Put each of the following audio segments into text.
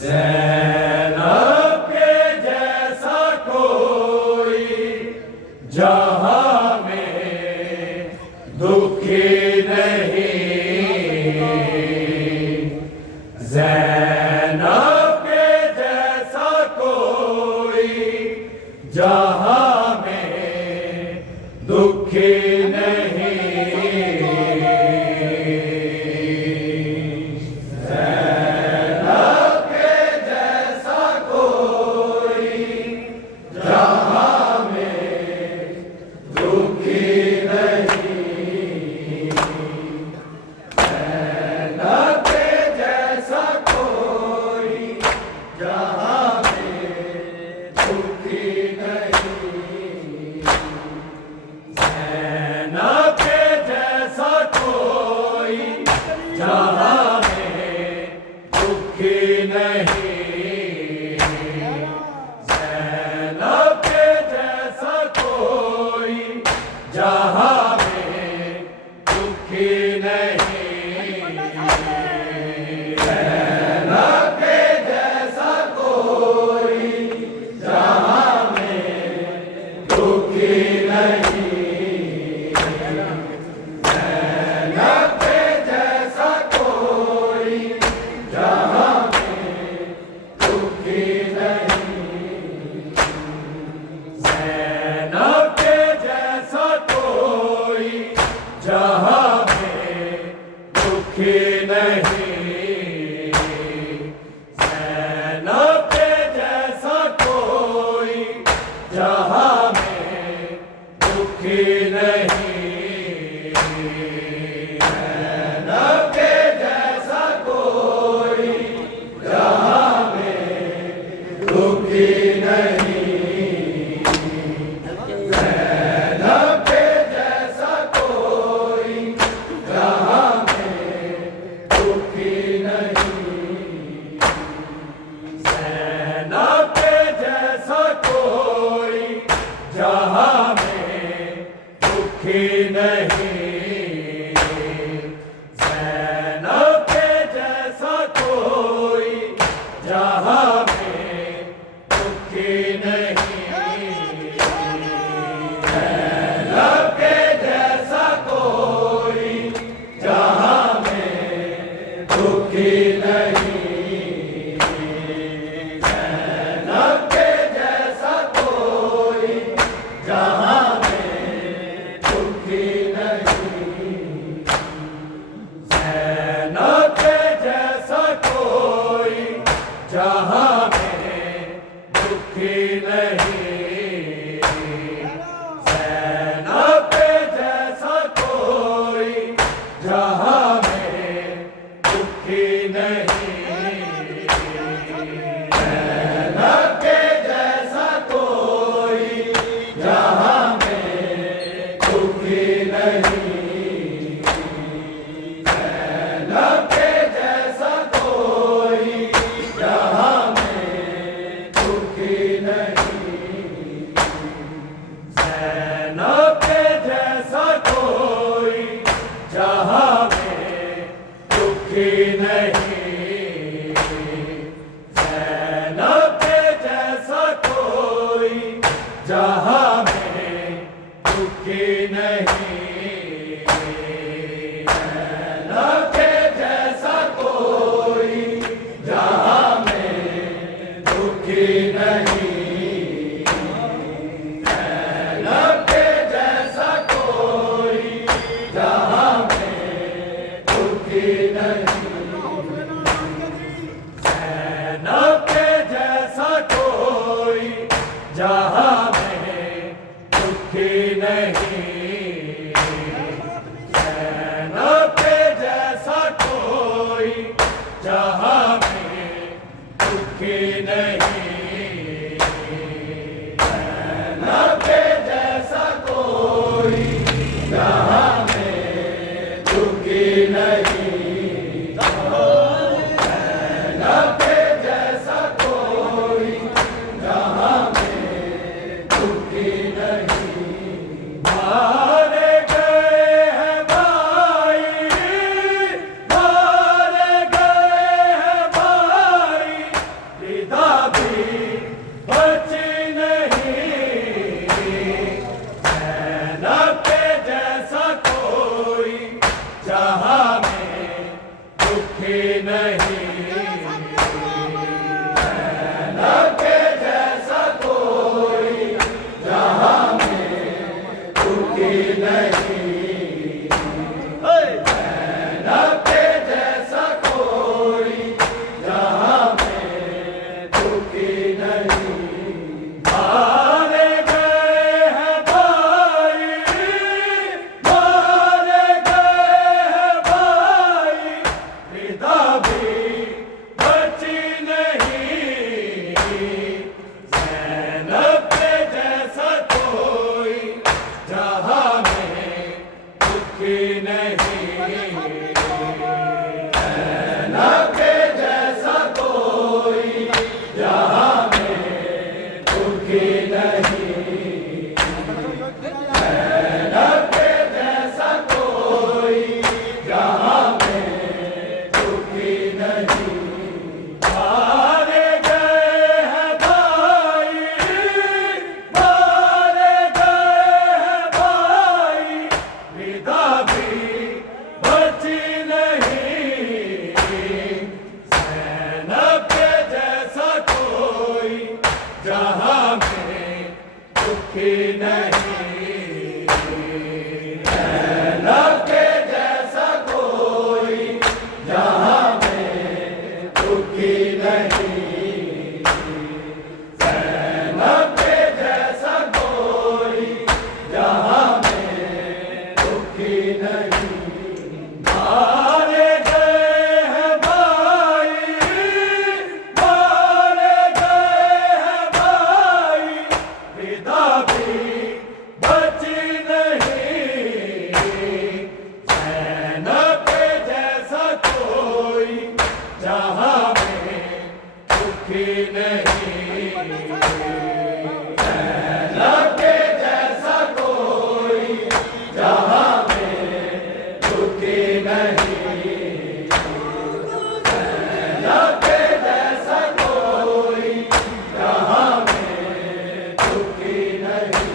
ज़ैनब के जैसा कोई जहां में दुखी नहीं। ज़ैनब के जैसा कोई जहां में दुखी नहीं। जहां दुखी नहीं, ज़ैनब के जैसा कोई जहां में दुखी नहीं, ज़ैनब के जैसा कोई जहां में दुखी नहीं।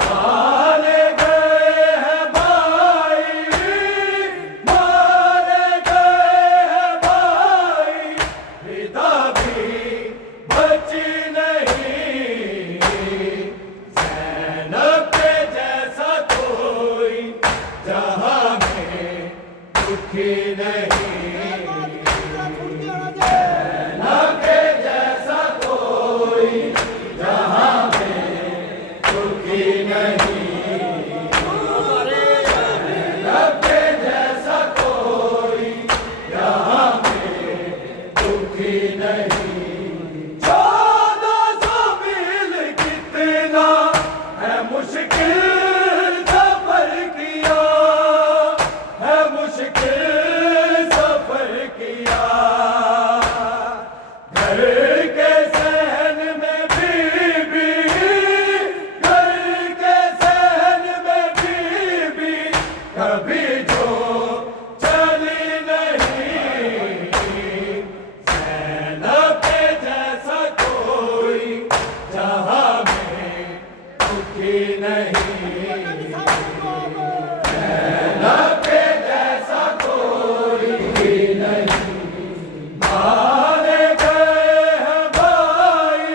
मारे गए हैं भाई, मारे गए हैं भाई, पिता भी बची नहीं, ज़ैनब के जैसा कोई जहां में दुखी नहीं, ज़ैनब के जैसा कोई जहां में दुखी नहीं, ज़ैनब के जैसा कोई जहां में दुखी नहीं। 1400 मील कितना है मुश्किल सफर किया, है मुश्किल सफर किया, घर के सहन में बीबी, घर के सहन में बीबी कभी जो चली नहीं, ज़ैनब के जैसा कोई जहां में दुखी नहीं, ज़ैनब के जैसा कोई नहीं। मारे गए हैं भाई,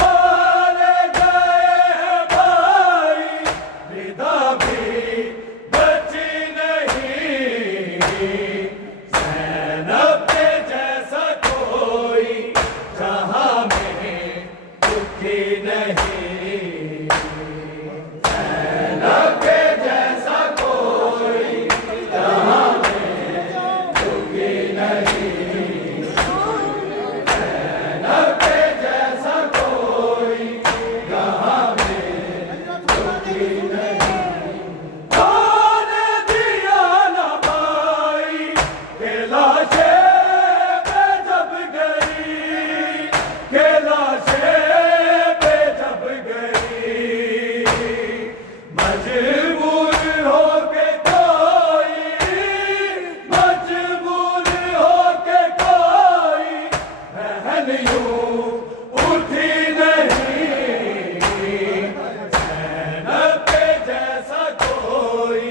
मारे गए हैं भाई, पिता भी बची नहीं, ज़ैनब के जैसा कोई जहां में दुखी नहीं, ज़ैनब के जैसा कोई जहां में दुखी नहीं, ज़ैनब के जैसा कोई जहां में दुखी नहीं। आने दिया ना भाई के लाशें पे जब गई, के लाशें पे जब गई, मजबूर होके कोई, मजबूर होके कोई बहन यूं उठी नहीं, ज़ैनब के जैसा कोई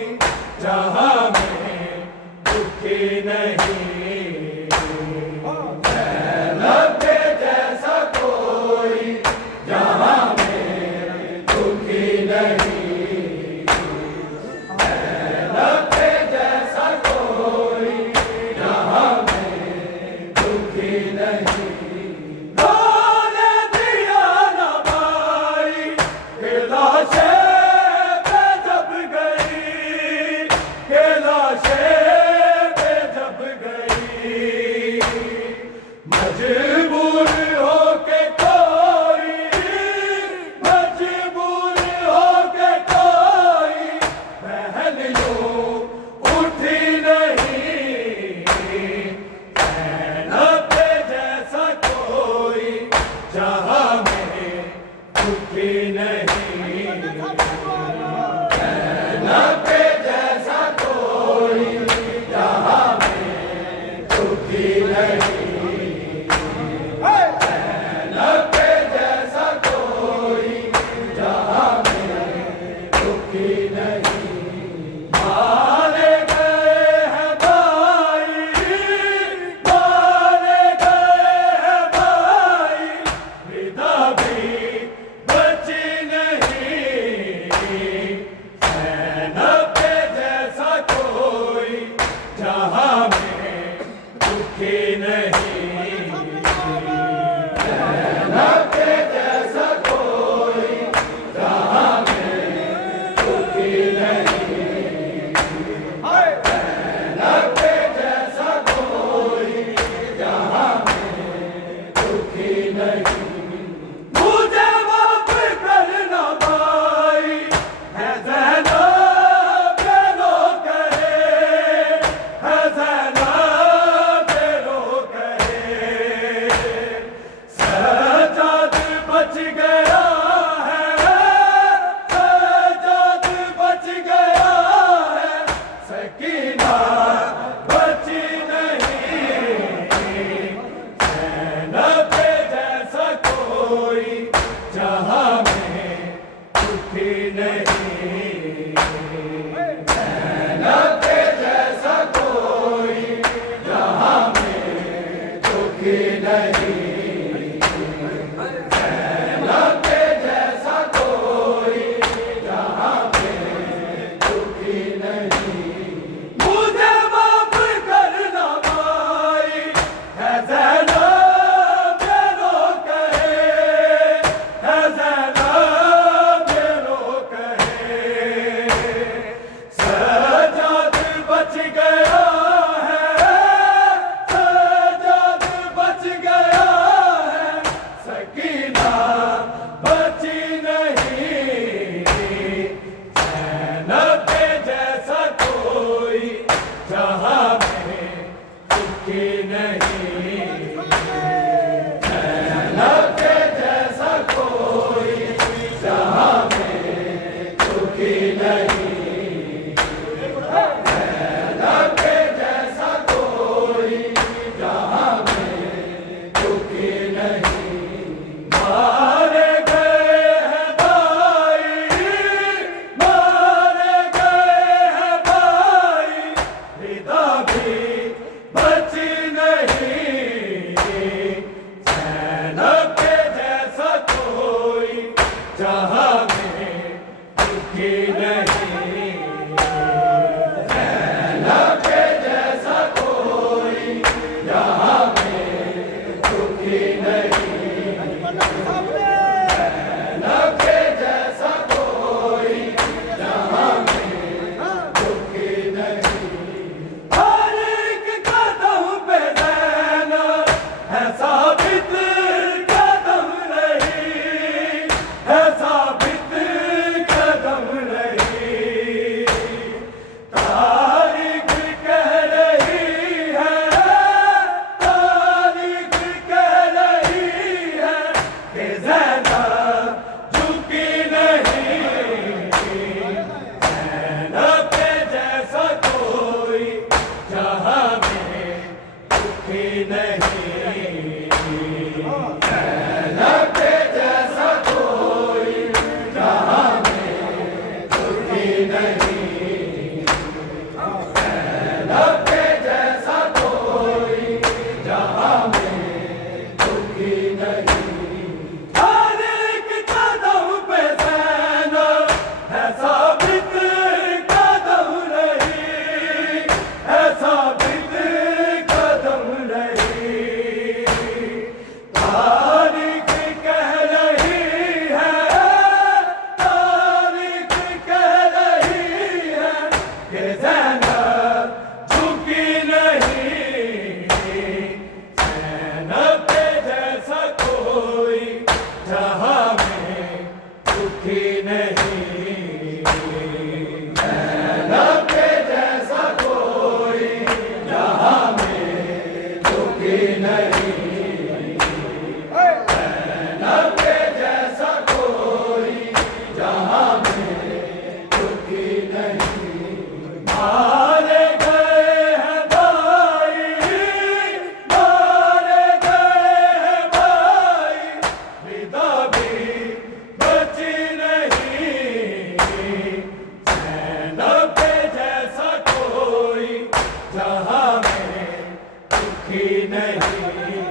जहां में दुखी नहीं, ज़ैनब के जैसा कोई जहां में दुखी नहीं, ज़ैनब के जैसा कोई जहां में दुखी नहीं। आने दिया ना भाई के लाशें पे जब गई, के लाशें पे जब गई, मजबूर होके कोई, मजबूर होके कोई बहन यूं उठी नहीं, ज़ैनब के जैसा कोई नहीं, ज़ैनब के जैसा कोई जहां में दुखी नहीं। मुझे माफ करना भाई, है ज़ैनब ये रो कहे, है ज़ैनब ये रो कहे। सज्जाद बच गया है, सज्जाद बच गया है, सकीना बची नहीं। ज़ैनब के जैसा कोई जहां में दुखी नहीं, ज़ैनब के जैसा कोई जहां में दुखी नहीं, ज़ैनब के जैसा कोई जहां में दुखी नहीं। मारे गए हैं भाई, मारे गए हैं भाई, रिदा भी बची नहीं। ज़ैनब के जैसा कोई जहां में दुखी नहीं, ज़ैनब के जैसा कोई जहां में दुखी नहीं, ज़ैनब के जैसा कोई जहां में दुखी नहीं। हर एक कदम पे ज़ैनब है साबित कदम रही, है साबित कदम रही। तारीख कह रही है, तारीख कह रही है कि ज़ैनब झुकी नहीं। ज़ैनब के जैसा कोई जहां में दुखी नहीं, ज़ैनब के जैसा कोई जहां में दुखी नहीं, ज़ैनब के जैसा कोई जहां में दुखी नहीं। हर एक कदम पे ज़ैनब है साबित कदम रही, है साबित कदम रही। तारीख कह रही है, तारीख कह रही है कि ज़ैनब झुकी नहीं। ज़ैनब के जैसा कोई जहां में दुखी नहीं, ज़ैनब के जैसा कोई जहां में दुखी नहीं, ज़ैनब के जैसा कोई जहां में दुखी नहीं। मारे गए हैं भाई, मारे गए हैं भाई, रिदा भी बची नहीं। ज़ैनब के जैसा कोई जहां में दुखी नहीं,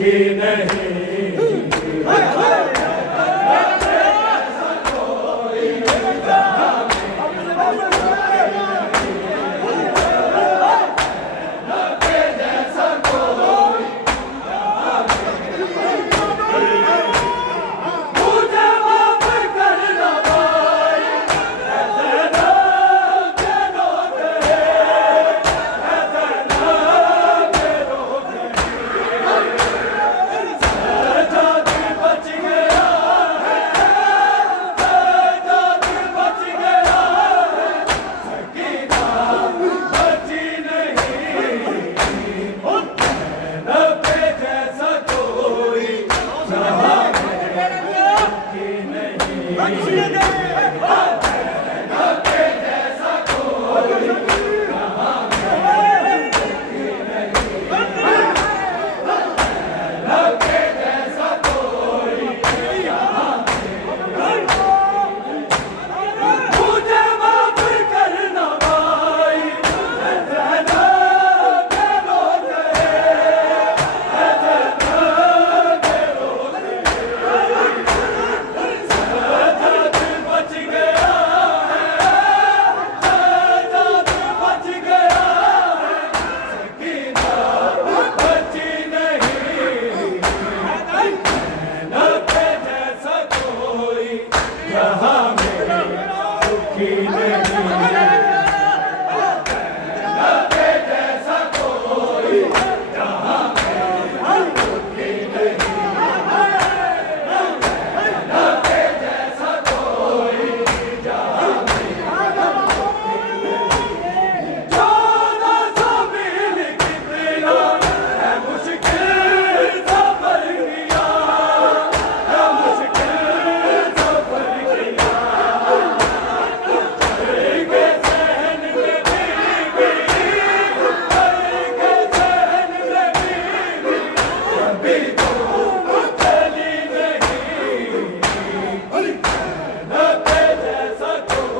की नहीं